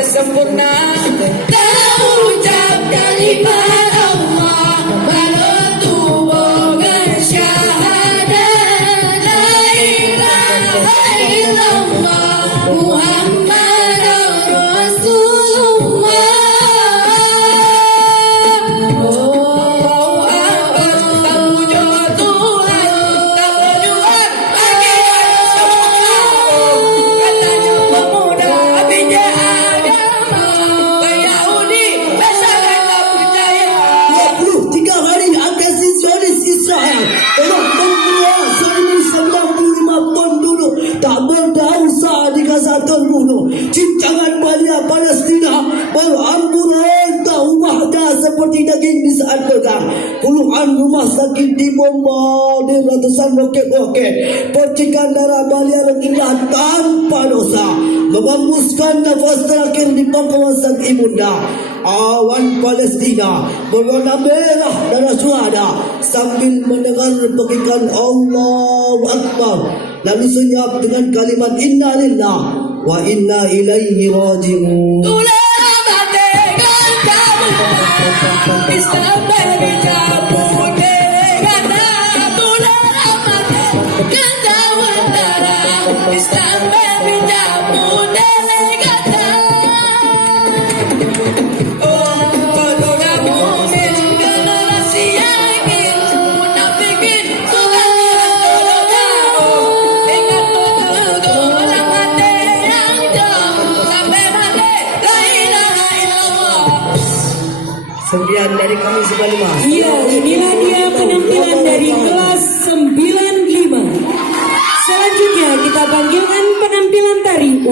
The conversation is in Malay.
Sempurna terucap kalimat Allah menutuhkan syahadat la ilaha illallah Muhammadur Rasulullah. Cincangan balia Palestina berhamburan tak wahdah seperti daging di saat legang. Puluhan rumah sakit dibombardir ratusan roket-roket. Percikan darah balia rendah tanpa dosa mengembuskan nafas terakhir di pengawasan ibunda. Awan Palestina berwarna merah darah syuhada sambil mendengar pekikan Allahu Akbar, lalu senyap dengan kalimat Inna Lillah wa inna ilaihi raji'un. Islam berjabut negara, Islam berjabut negara. Oh, peluna mukmin generasi yakin, munafikin Tuhan tahu. Ingat tolong hati yang jauh sampai mati la ilaha illallah. Sekian dari kami sebelumnya. Iya, inilah dia penampilan dari kelas 95. Selanjutnya kita panggilkan penampilan tari